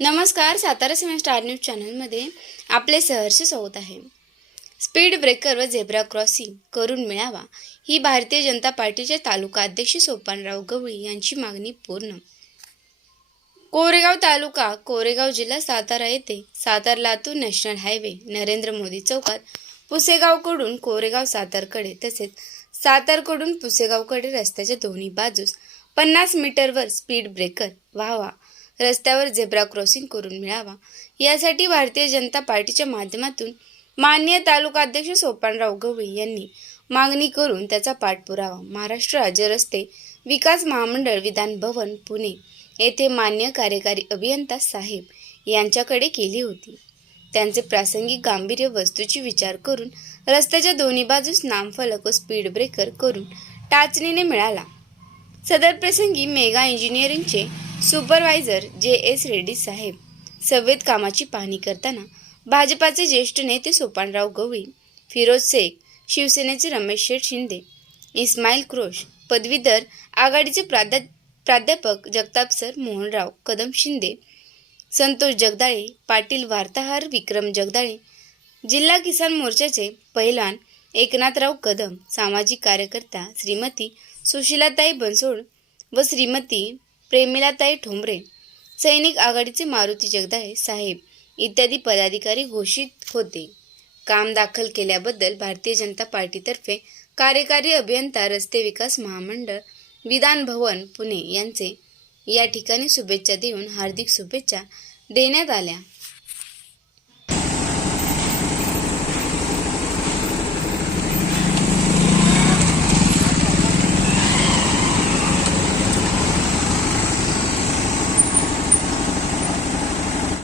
नमस्कार सातारा सिने star news चॅनलमध्ये आपले सहर्ष स्वागत आहे. स्पीड ब्रेकर व झेब्रा क्रॉसिंग करून मिळावा ही भारतीय जनता पार्टीचे तालुका अध्यक्ष सोपानराव गवळी यांची मागणी पूर्ण. कोरेगाव तालुका कोरेगाव जिल्हा सातारा येथे सातारा लातूर नॅशनल हायवे नरेंद्र मोदी चौकात पुसेगावकडून कोरेगाव सातारकडे तसेच सातारकडून पुसेगावकडे रस्त्याच्या दोन्ही बाजूस पन्नास मीटरवर स्पीड ब्रेकर व्हावा रस्त्यावर झेब्रा क्रॉसिंग करून मिळावा. यासाठी भारतीय जनता पार्टीच्या माध्यमातून मान्य तालुका अध्यक्ष सोपानराव गवळी यांनी मागणी करून त्याचा पाठपुरावा. महाराष्ट्र राज्य रस्ते विकास महामंडळ विधान भवन पुणे येथे मान्य कार्यकारी अभियंता साहेब यांच्याकडे केली होती. त्यांचे प्रासंगिक गांभीर्य वस्तूची विचार करून रस्त्याच्या दोन्ही बाजूस नामफलक व स्पीड ब्रेकर करून टाचणीने मिळाला. सदर प्रसंगी मेगा इंजिनिअरिंगचे सुपरवायझर जे एस रेड्डी साहेब सव्वेत कामाची पाहणी करताना भाजपाचे ज्येष्ठ नेते सोपानराव गवळी फिरोज शेख शिवसेनेचे रमेश शेठ शिंदे इस्माईल क्रोश पदवीधर आघाडीचे प्राध्या प्राध्यापक जगताप सर मोहनराव कदम शिंदे संतोष जगदाळे पाटील वार्ताहर विक्रम जगदाळे जिल्हा किसान मोर्चाचे पहिलवान एकनाथराव कदम सामाजिक कार्यकर्ता श्रीमती सुशीलाताई बनसोड व श्रीमती प्रेमिलाताई ठोंबरे सैनिक आघाडीचे मारुती जगदाळे साहेब इत्यादी पदाधिकारी घोषित होते. काम दाखल केल्याबद्दल भारतीय जनता पार्टीतर्फे कार्यकारी अभियंता रस्ते विकास महामंडळ विधान भवन पुणे यांचे या ठिकाणी शुभेच्छा देऊन हार्दिक शुभेच्छा देण्यात आल्या.